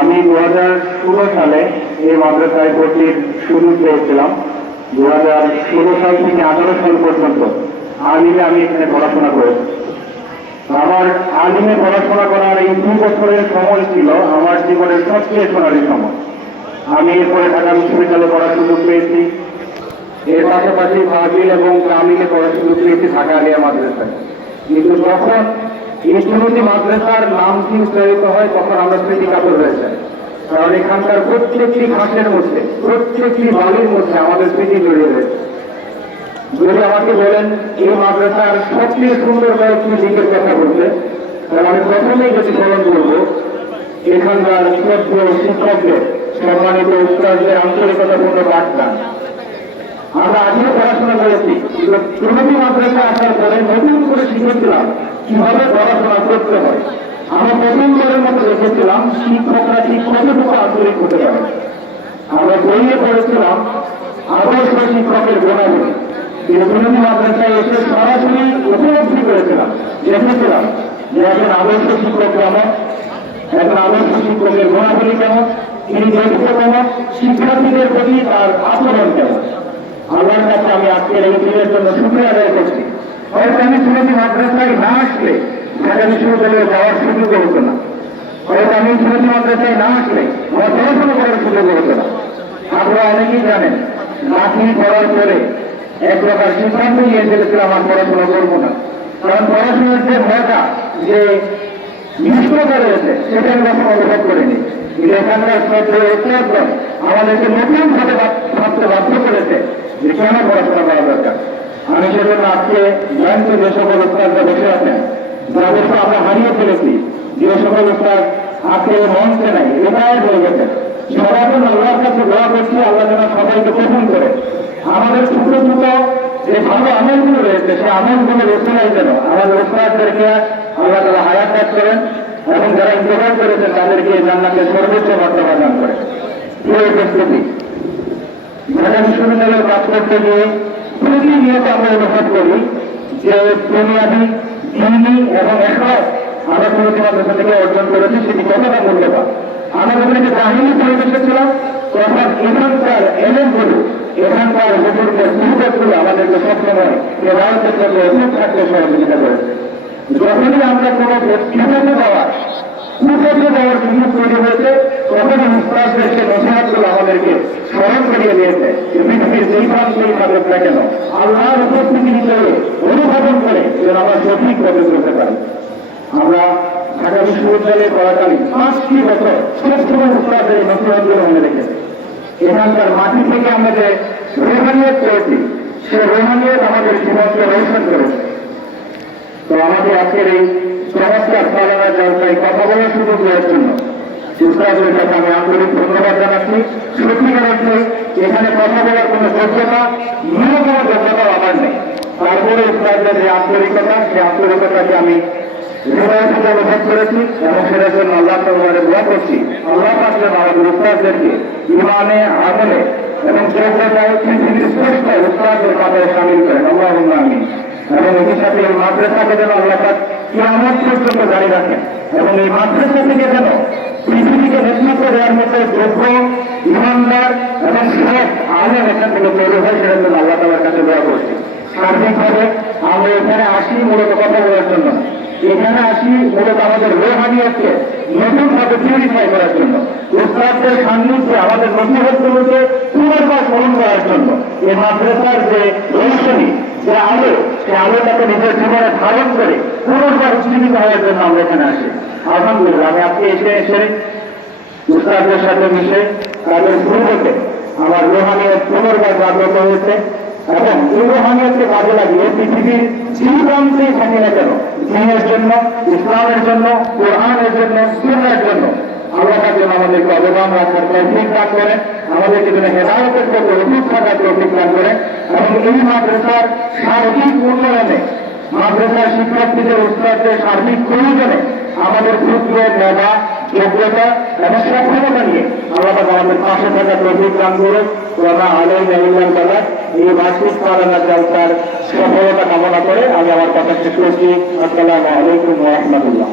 আমি 2016 সালে এই মাদ্রাসায় ভর্তির সুযোগ পেয়েছিলাম। 2016 সাল থেকে 18 সাল পর্যন্ত আলিমে আমি এখানে পড়াশোনা করেছি। আমার আলিমে পড়াশোনা করার এই 2 বছরের সময় ছিল আমার জীবনের সবচেয়ে সোনালী সময়। আমি এরপরে ঢাকা বিশ্ববিদ্যালয়ে পড়ার সুযোগ পেয়েছি। এর পাশাপাশি ফাজিল এবং কামিলে পড়ার সুযোগ পেয়েছি ঢাকা আলিয়া মাদ্রাসায়। কিন্তু যখন এই সুন্নতি মাদ্রাসার নাম কি উচ্চারিত হয় তখন আমরা স্মৃতিকাতর হয়ে যাই। কারণ এখানকার প্রত্যেকটি ঘাসের মধ্যে, প্রত্যেকটি বালির মধ্যে আমাদের স্মৃতি জড়িয়ে রয়েছে। যদি আমাকে বলেন এই মাদ্রাসার সবচেয়ে সুন্দর কয়েকটি দিকের কথা বলতে, তাহলে আমি প্রথমেই যেটি স্মরণ করব এখানকার শ্রদ্ধেয় শিক্ষকদের, সম্মানিত উস্তাদদের আন্তরিকতাপূর্ণ পাঠদান। আমরা আগেও পড়াশোনা করেছি, সুন্নতি মাদ্রাসায় আসার পরে নতুন করে শিখেছিলাম কিভাবে পড়াশোনা করতে হয়। আমরা প্রথমবারের মতো দেখেছিলাম শিক্ষকরা ঠিক কতটুকু আন্তরিক হতে পারে। আমরা বইয়ে পড়েছিলাম আদর্শ শিক্ষকের গুণাবলী, কিন্তু সুন্নতি মাদ্রাসায় এসে সরাসরি উপলব্ধি করেছিলাম, দেখেছিলাম যে একজন আদর্শ শিক্ষক কেমন, একজন আদর্শ শিক্ষকের গুণাবলী কেমন, তিনি দেখতে কেমন, শিক্ষার্থীদের প্রতি তার আচরণ কেমন। আল্লাহর কাছে আমি আজকের এই দিনের জন্য শুকরিয়া আদায় করছি। হয়তো আমি সুন্নতি মাদ্রাসায় না আসলে ঢাকা বিশ্ববিদ্যালয়ে যাওয়ার সুযোগ হতো না। হয়তো আমি সুন্নতি মাদ্রাসায় না আসলে আমার পড়াশোনা করার সুযোগ হতো না। আপনারা অনেকেই জানেন লাঠি করার পরে এক প্রকার সিদ্ধান্ত নিয়ে ফেলেছিলাম আমার পড়াশোনা করবো না। কারণ পড়াশোনার যে মজা, যে মিশ্রতা রয়েছে সেটা আমি কখনো অনুভব করিনি। কিন্তু এখানকার উত্তরগণ আমাদেরকে নতুন ভাবে ভাবতে বাধ্য করেছে যে কেন পড়াশোনা করা দরকার। আমি সেজন্য আজকে জানতে যে সকল উস্তাদরা বসে আছেন, যাদেরকে আমরা হারিয়ে ফেলেছি, যে সকল উস্তাদ আজকে মঞ্চে নাই, রিটায়ার্ড হয়ে গেছেন, সবার জন্য আল্লাহর কাছে দোয়া করছি আল্লাহ যেন সবাইকে কবুল করে। আমাদের ছোট ছোট যে ভালো আমলগুলো রয়েছে সেই আমলগুলো রচনায় যেন আমাদের উস্তাদদেরকে আল্লাহ তাআলা হায়াত দান করেন এবং যারা ইন্তেকাল করেছেন তাদেরকে জান্নাতের সর্বোচ্চ মর্যাদা দান করেন। এই উপস্থিতি ঢাকা বিশ্ববিদ্যালয়ে কাজ করতে গিয়ে প্রতিনিয়ত আমরা অনুভব করি যে বুনিয়াদী দ্বীনি এবং এখলাস আমরা সুন্নতি মাদ্রাসা থেকে অর্জন করেছি সেটি কতটা মূল্যবান। আমরা যখন যে জাহিলি পরিবেশে ছিলাম তখন এখানকার এলেমগুলো, এখানকার হুজুরদের সুবিধাগুলো আমাদেরকে সবসময় হেদায়েতের জন্য অধিক থাকতে সহযোগিতা করেছে। যখনই আমরা কোনো বিপদে যাওয়ার সুযোগ তৈরি হয়েছে তখনই উস্তাদদেরকে নসিহতগুলো আমাদেরকে স্মরণ করিয়ে দিয়েছে যে পৃথিবীর যেই প্রান্তেই থাকুক না কেন আল্লাহর উপস্থিতি হিসেবে অনুধাবন করে যেন আমরা সঠিক পথে চলতে পারি। আমরা ঢাকা বিশ্ববিদ্যালয়ে পড়াকালীন 5টি বছর সবসময় উস্তাদের নসিহতগুলো মনে রেখেছি। এখানকার মাটি থেকে আমরা যে রুহানিয়ত পেয়েছি সে রুহানিয়ত আমাদের জীবনকে রোশন করেছে। তো আমাদের আজকের এই চমৎকার সালানা জলসায় কথা বলার সুযোগ দেওয়ার জন্য উস্তাদের কাছে আমি আন্তরিক ধন্যবাদ জানাচ্ছি। সত্যিকার অর্থে এখানে কথা বলার কোনো যোগ্যতা, ন্যূনতম যোগ্যতাও আমার নেই। তারপরে উস্তাদের যে আন্তরিকতা, সেই আন্তরিকতাকে আমি হৃদয় থেকে অনুভব করেছি এবং সেটার জন্য আল্লাহ তাআলার দোয়া করছি। আল্লাহ পাক যেন আমাদের উস্তাদদেরকে ইমানে, আমলে এবং যোগ্যতায় পৃথিবীর শ্রেষ্ঠ উস্তাদের কাতারে শামিল করেন। আল্লাহুম্মা আমিন। এবং এর সাথে এই মাদ্রাসাকে যেন আল্লাহ পাক কিয়ামত পর্যন্ত জারি রাখেন এবং এই মাদ্রাসা থেকে যেন পৃথিবীকে নেতৃত্ব দেওয়ার মতো যোগ্য, ইমানদার এবং সৎ আলেম এখান থেকে তৈরি হয়, সেটার জন্য আল্লাহ তাআলার কাছে দোয়া করছি। সার্বিকভাবে আমরা এখানে আসি মূলত কথা বলার জন্য, এখানে আসি মূলত আমাদের রুহানিয়তকে নতুনভাবে পিউরিফাই করার জন্য, উস্তাদদের সান্নিধ্যে আমাদের নসিহতগুলোকে পুনর্বার স্মরণ করার জন্য। এই মাদ্রাসার যে রৌশনী, যে আলো, সেই আলোটাকে নিজের জীবনে ধারণ করে পুনর্বার উজ্জীবিত হওয়ার জন্য আমরা এখানে আসি। আলহামদুলিল্লাহ আমি আজকে এসে উস্তাদদের সাথে মিশে তাদের পূর্বতে আমার রুহানিয়ত পুনর্বার জাগ্রত হয়েছে এবং এই রুহানিয়তকে কাজে লাগিয়ে পৃথিবীর যে প্রান্তেই থাকি না কেন দ্বীনের জন্য, ইসলামের জন্য, কোরআনের জন্য, সুন্নাহর জন্য আল্লাহ যেন আমাদেরকে অবদান রাখার তৌফিক দান করেন, আমাদেরকে যেন হেদায়েতের পথে অটুট থাকার তৌফিক দান করেন এবং এই মাদ্রাসার সার্বিক উন্নয়নে, মাদ্রাসার শিক্ষার্থীদের, উস্তাদদের সার্বিক প্রয়োজনে আমাদের ক্ষুদ্র মেধা, যোগ্যতা এবং সক্ষমতা নিয়ে আল্লাহ আমাদের পাশে থাকার তৌফিক দান করে ওয়া আলাইনা ইল্লাল বালাগ। এই বার্ষিক সালানা জলসার সফলতা কামনা করে আমি আমার কথা শেষ করছি। আসসালামু আলাইকুম ওয়া রাহমাতুল্লাহ।